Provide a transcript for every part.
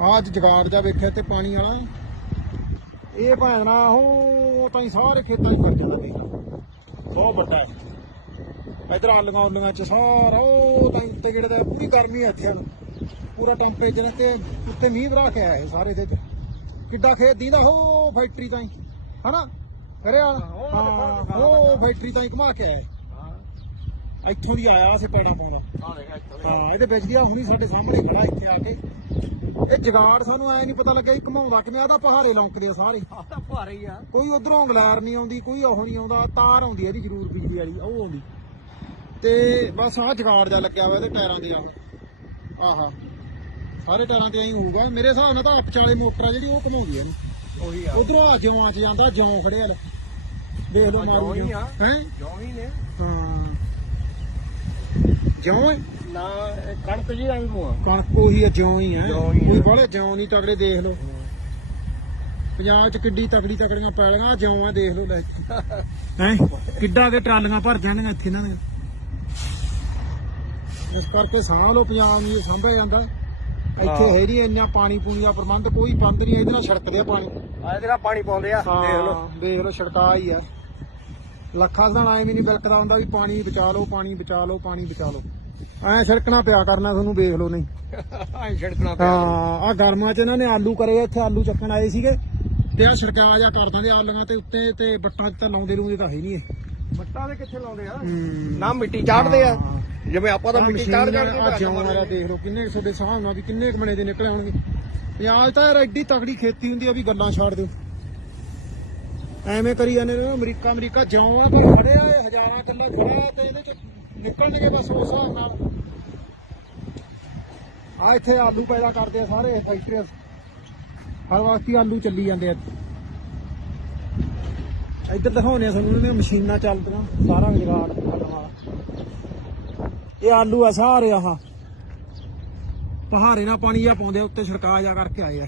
ਆਹ ਜਗਾੜ ਜਾ ਵੇਖਿਆ ਤੇ ਪਾਣੀ ਵਾਲਾ। ਇਹ ਭਾਣਾ ਉਹ ਤਾਂ ਹੀ ਸਾਰੇ ਖੇਤਾਂ 'ਚ ਕਰ ਜਾਂਦਾ ਦੇਖ ਬਹੁਤ ਵੱਡਾ ਇਧਰ ਆਲੂਆਂ ਉਲੀਆਂ ਚ ਸਾਰਾ ਉਹ ਤਾਂ ਉੱਤੇ ਜਿਹੜਾ ਦਾ ਪੂਰੀ ਗਰਮੀ ਹੈ ਇੱਥੇ ਨੂੰ ਪੂਰਾ ਟੈਂਪਰੇਚਰ ਤੇ ਉੱਤੇ ਮੀਂਹ ਵਰਾ ਕੇ ਆਇਆ ਸਾਰੇ ਦੇ ਕਿੱਡਾ ਖੇਤ ਦੀਦਾ ਹੋ ਫੈਕਟਰੀ ਤਾਂ ਹੀ ਹਨਾ? ਕਰਿਆ? ਉਹ ਫੈਕਟਰੀ ਤਾਂ ਹੀ ਘੁਮਾ ਕੇ ਆਇਆ ਇੱਥੋਂ ਦੀ ਆਇਆ ਸੇ ਪੈਣਾ ਪਾਉਣਾ। ਹਾਂ ਇਹਦੇ ਵਿੱਚ ਦੀ ਆ ਹੁਣੀ ਸਾਡੇ ਸਾਹਮਣੇ ਖੜਾ ਇੱਥੇ ਆ ਕੇ। ਇਹ ਜਗਾੜ ਸਾਨੂੰ ਐ ਨਹੀਂ ਪਤਾ ਲੱਗਾ ਇਹ ਘਮਾਉਂਦਾ ਕਿਵੇਂ ਆਦਾ ਪਹਾੜੇ ਲੌਂਕਦੇ ਆ ਸਾਰੇ। ਆ ਤਾਂ ਭਾਰੇ ਹੀ ਆ। ਕੋਈ ਉਧਰੋਂ ਗਲਾਰ ਨਹੀਂ ਆਉਂਦੀ ਕੋਈ ਉਹ ਨਹੀਂ ਆਉਂਦਾ ਤਾਰ ਆਉਂਦੀ ਇਹਦੀ ਜ਼ਰੂਰ ਬਿਜਲੀ ਵਾਲੀ ਉਹ ਆਉਂਦੀ। ਤੇ ਬਸ ਆਹ ਜਗਾੜ ਜਾ ਲੱਗਿਆ ਹੋਇਆ ਇਹਦੇ ਟਾਇਰਾਂ ਦੇ ਆ। ਆਹਾ ਸਾਰੇ ਟਾਇਰਾਂ ਤੇ ਐਂ ਹੋਊਗਾ ਮੇਰੇ ਹਿਸਾਬ ਨਾਲ ਤਾਂ ਅੱਪ ਚਾਲੇ ਮੋਟਰ ਆ ਜਿਹੜੀ ਉਹ ਘਮਾਉਂਦੀ ਇਹਨੂੰ। ਉਹੀ ਆ। ਉਧਰੋਂ ਆ ਜਿਉਂ ਚ ਜਾਂਦਾ ਜਿਉਂ ਖੜੇ ਆ ਦੇਖ ਲਓ ਆਹ ਮਾਰੂ ਜਿਉਂ ਹੀ ਆ। ਹੈ? ਜੋਂ ਹੀ ਨੇ। ਹਾਂ। ਜਿਉਂ ਹੈ ਨਾ ਇਹ ਕਣਕ ਜੀ ਆਈ ਮੂਆ ਕਣਕ ਉਹੀ ਆ ਜਿਉਂ ਹੀ ਹੈ ਜਿਉਂ ਹੀ ਆ। ਕੋਈ ਬਾਹਲੇ ਜਿਉਂ ਨਹੀਂ ਤਗੜੇ ਦੇਖ ਲਓ। ਪੰਜਾਬ ਚ ਕਿੱਡੀ ਤਗੜੀ ਤਗੜੀਆਂ ਪੈਲੀਆਂ ਜਿਉਂ ਆ ਦੇਖ ਲਓ ਲੈ ਹੈ? ਕਿੱਡਾ ਕੇ ਟਰਾਲੀਆਂ ਭਰ ਜਾਣਗੀਆਂ ਇੱਥੇ ਇਹਨਾਂ ਦੀਆਂ। ਇਸ ਕਰਕੇ ਸਾਹ ਲੋ ਪੰਜਾਬ ਨੂੰ ਸਾਂਭਿਆ ਜਾਂਦਾ। ਇੱਥੇ ਹਾਂ। ਹੈ ਨਹੀਂ ਇੰਨਾ ਪਾਣੀ ਪੂਣੀ ਦਾ ਪ੍ਰਬੰਧ ਕੋਈ ਬੰਦ ਨਹੀਂ ਇਹਦੇ ਨਾਲ ਛੜਕਦੇ ਆ ਪਾਣੀ। ਆ ਇਹਦੇ ਨਾਲ ਪਾਣੀ ਪਾਉਂਦੇ ਆ ਦੇਖ ਲਓ। ਦੇਖ ਲਓ ਛੜਕਾ ਹੀ ਆ। ਲੱਖਾਂ ਦਾ ਐਵੇਂ ਨਹੀਂ ਬਿਲਕਦਾ ਹੁੰਦਾ ਵੀ ਪਾਣੀ ਬਚਾ ਲਓ ਪਾਣੀ ਬਚਾ ਲਓ ਪਾਣੀ ਬਚਾ ਲਓ। ਐ ਛੜਕਣਾ ਪਿਆ ਕਰਨਾ ਤੁਹਾਨੂੰ ਦੇਖ ਲਓ ਨਹੀਂ। ਐਂ ਛੜਕਣਾ ਪਿਆ ਹਾਂ ਆ ਗਰਮਾਂ ਚ ਇਹਨਾਂ ਨੇ ਆਲੂ ਕਰੇ ਆ, ਇੱਥੇ ਆਲੂ ਚੱਕਣ ਆਏ ਸੀਗੇ। ਤੇ ਆ ਛੜਕਾ ਜਾ ਕਰ ਦਿੰਦੇ ਆਲੂਆਂ ਤੇ ਉੱਤੇ ਤੇ ਬੱਟਾਂ 'ਚ ਤਾਂ ਲਾਉਂਦੇ ਲੂੰਦੇ ਤਾਂ ਹੈ ਨਹੀਂ ਇਹ। ਮੱਟਾਂ ਦੇ ਕਿੱਥੇ ਲਾਉਂਦੇ ਆ। ਨਾ ਮਿੱਟੀ ਚਾੜਦੇ ਆ। ਜਿਵੇਂ ਆਪਾਂ ਤਾਂ ਮਿੱਟੀ ਚਾੜ ਚਾੜ ਕੇ ਜਿਉਂ ਵਾਲਾ ਦੇਖ ਲਓ ਕਿੰਨੇ ਤੁਹਾਡੇ ਨਾਲ ਵੀ ਕਿੰਨੇ ਕੁ ਬਣੇ ਦੇ ਨਿਕਲੇ ਆਉਣਗੇ। ਪੰਜਾਬ 'ਚ ਤਾਂ ਯਾਰ ਐਡੀ ਤਕੜੀ ਖੇਤੀ ਹੁੰਦੀ ਆ ਵੀ ਗੱਲਾਂ ਛੱਡ ਦਿਓ। ਐਵੇਂ ਕਰੀ ਜਾਂਦੇ ਨੇ, ਅਮਰੀਕਾ ਅਮਰੀਕਾ ਜਿਉਂ ਆ ਪਰ ਖੜੇ ਇਹ ਹਜ਼ਾਰਾਂ ਕਿੱਲਾ ਖੜਾ ਤੇ ਇਹਦੇ 'ਚ ਨਿਕਲਣਗੇ ਬਸ ਉਸ ਹਿਸਾਬ ਨਾਲ। ਆ ਇੱਥੇ ਆਲੂ ਪੈਦਾ ਕਰਦੇ ਆ ਸਾਰੇ ਫੈਕਟਰੀਆਂ ਹਰ ਵਕਤ ਹੀ ਆਲੂ ਚੱਲੀ ਜਾਂਦੇ ਆ। ਇੱਧਰ ਦਿਖਾਉਣੇ ਆ ਤੁਹਾਨੂੰ, ਇਹਨਾਂ ਮਸ਼ੀਨਾਂ ਚੱਲਦੀਆਂ, ਸਾਰਾ ਜਗਾੜ ਕਰਨ ਵਾਲਾ ਇਹ ਆਲੂ ਆ ਸਾਰੇ ਆਹ। ਪਹਾੜੇ ਨਾਲ ਪਾਣੀ ਆ ਪਾਉਂਦੇ ਉੱਤੇ ਛੜਕਾ ਜਾ ਕਰਕੇ ਆਏ ਆ।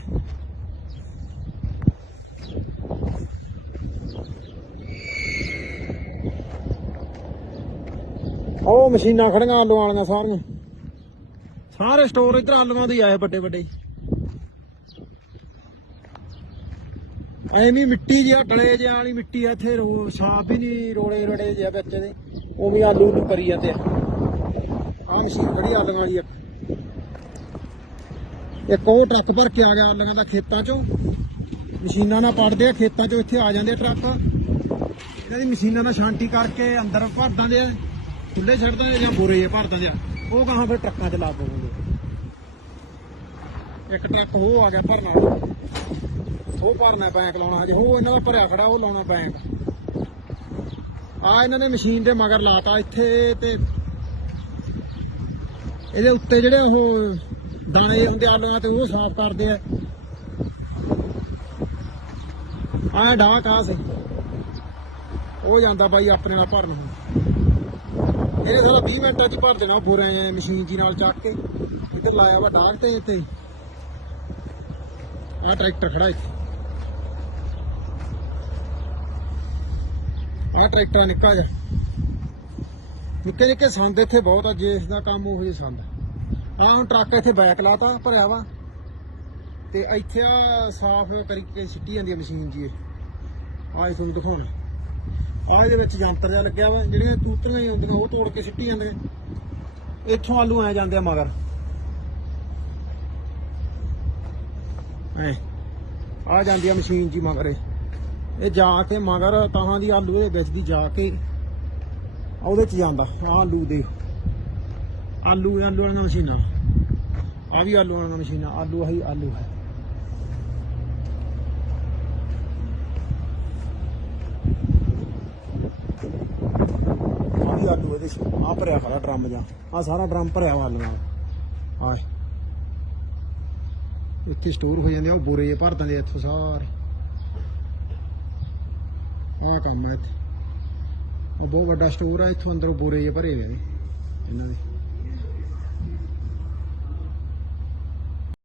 ਉਹ ਮਸ਼ੀਨਾਂ ਖੜੀਆਂ ਆਲੂਆਂ ਵਾਲੀਆਂ ਸਾਰੀਆਂ। ਸਾਰੇ ਸਟੋਰ ਇੱਧਰ ਆਲੂਆਂ ਦੇ ਆਏ ਵੱਡੇ ਵੱਡੇ। ਐਵੇਂ ਮਿੱਟੀ ਜਿਹਾ, ਟਲੇ ਜਿਹਾ ਵਾਲੀ ਮਿੱਟੀ ਆ ਇੱਥੇ, ਰੋ ਸਾਫ਼ ਵੀ ਨਹੀਂ, ਰੋਲੇ ਰੋੜੇ ਜਿਹਾ ਵਿੱਚ ਦੇ। ਉਹ ਵੀ ਆਲੂ ਨੂੰ ਕਰੀ ਜਾਂਦੇ ਆ। ਆ ਮਸ਼ੀਨ ਖੜੀ ਆਲੂਆਂ ਦੀ ਇੱਕ। ਉਹ ਟਰੱਕ ਭਰ ਕੇ ਆ ਗਿਆ ਆਲੂਆਂ ਦਾ ਖੇਤਾਂ ਚੋਂ। ਮਸ਼ੀਨਾਂ ਨਾਲ ਪੜਦੇ ਆ, ਖੇਤਾਂ ਚੋਂ ਇੱਥੇ ਆ ਜਾਂਦੇ ਆ ਟਰੱਕ। ਇਹਨਾਂ ਦੀ ਮਸ਼ੀਨਾਂ ਨਾਲ ਛਾਂਟੀ ਕਰਕੇ ਅੰਦਰ ਭਰ ਦਿੰਦੇ ਆ। ਚੁੱਲ੍ਹੇ ਛੱਡ ਦਿੰਦੇ ਜਾਂ ਬੋਰੇ ਭਰ ਦਿੰਦੇ ਉਹ ਕਹਾਂ ਫਿਰ ਟਰੱਕਾਂ 'ਚ ਲਾ ਪਾਉਂਦੇ ਇੱਕ ਟਰੱਕ ਉਹ ਆ ਗਿਆ ਭਰਨ ਵਾਲਾ। ਉਹ ਭਰਨਾ ਬੈਂਕ ਲਾਉਣਾ ਹਜੇ। ਉਹ ਇਹਨਾਂ ਦਾ ਭਰਿਆ ਖੜਾ, ਉਹ ਲਾਉਣਾ ਬੈਂਕ। ਆ ਇਹਨਾਂ ਨੇ ਮਸ਼ੀਨ ਦੇ ਮਗਰ ਲਾਤਾ ਇੱਥੇ ਤੇ ਇਹਦੇ ਉੱਤੇ ਜਿਹੜੇ ਉਹ ਦਾਣੇ ਹੁੰਦੇ ਆਲੂਆਂ ਤੇ ਉਹ ਸਾਫ਼ ਕਰਦੇ ਆ। ਆ ਡਾਕ ਆ ਉਹ ਜਾਂਦਾ ਬਾਈ ਆਪਣੇ ਨਾਲ ਭਰਨ ਨੂੰ। ਇਹਨੇ ਸਾਰਾ 20 ਮਿੰਟਾਂ ਚ ਭਰ ਦੇਣਾ ਬੋਰਿਆਂ ਜਾਂ ਮਸ਼ੀਨ ਜੀ ਨਾਲ ਚੱਕ ਕੇ। ਇੱਧਰ ਲਾਇਆ ਵਾ ਡਾਕ ਤੇ ਤੇ ਆ ਟਰੈਕਟਰ ਖੜਾ ਇੱਥੇ। ਆ ਟਰੈਕਟਰ ਨਿੱਕਾ ਜਿਹਾ। ਨਿੱਕੇ ਨਿੱਕੇ ਸੰਦ ਇੱਥੇ ਬਹੁਤ ਆ, ਜੇ ਇਸ ਦਾ ਕੰਮ ਉਹ ਜਿਹੇ ਸੰਦ ਆ। ਹੁਣ ਟਰੱਕ ਇੱਥੇ ਬੈਕ ਲਾਤਾ, ਭਰਿਆ ਵਾ। ਤੇ ਇੱਥੇ ਆ ਸਾਫ਼ ਕਰਕੇ ਸਿੱਟੀ ਜਾਂਦੀ ਮਸ਼ੀਨ ਜੀ ਆਏ ਆ ਤੁਹਾਨੂੰ ਦਿਖਾਉਣਾ। ਆਹ ਇਹਦੇ ਵਿੱਚ ਯੰਤਰ ਜਿਹਾ ਲੱਗਿਆ ਵਾ, ਜਿਹੜੀਆਂ ਤੂਤਰੀਆਂ ਹੀ ਹੁੰਦੀਆਂ, ਉਹ ਤੋੜ ਕੇ ਸਿੱਟੀ ਜਾਂਦੇ ਇੱਥੋਂ ਆਲੂ ਆ ਜਾਂਦੇ ਆ ਮਗਰ। ਐ ਆ ਜਾਂਦੀ ਆ ਮਸ਼ੀਨ ਜੀ ਮਗਰ ਇਹ। ਜਾ ਕੇ ਮਗਰ ਤਾਹਾਂ ਦੀ ਆਲੂ ਦੇ ਵਿੱਚ ਦੀ ਜਾ ਕੇ ਉਹਦੇ ਚ ਜਾਂਦਾ ਆ ਆਲੂ ਦੇ ਆਲੂ ਆਲੂ ਵਾਲੀਆਂ ਮਸ਼ੀਨਾਂ। ਆ ਵੀ ਆਲੂ ਵਾਲੀਆਂ ਮਸ਼ੀਨਾਂ, ਆਲੂ ਆਹੀ ਆਲੂ ਹੈ ਆ ਵੀ ਆਲੂ ਇਹਦੇ ਚ ਆ ਭਰਿਆ ਖੜਾ ਡਰਮ ਜਾਂ ਆ ਸਾਰਾ ਡਰਮ ਭਰਿਆ ਵਾ ਆਲੂਆਂ ਆ ਇੱਥੇ ਸਟੋਰ ਹੋ ਜਾਂਦੇ ਆ, ਉਹ ਬੋਰੇ ਜਿਹੇ ਭਰ ਦਿੰਦੇ ਇੱਥੋਂ ਸਾਰੇ। ਆਹ ਕੰਮ ਹੈ ਇੱਥੇ। ਉਹ ਬਹੁਤ ਵੱਡਾ ਸਟੋਰ ਆ, ਇੱਥੋਂ ਅੰਦਰ ਬੋਰੇ ਜਿਹੇ ਭਰੇ ਨੇ ਇਹਨਾਂ ਦੇ।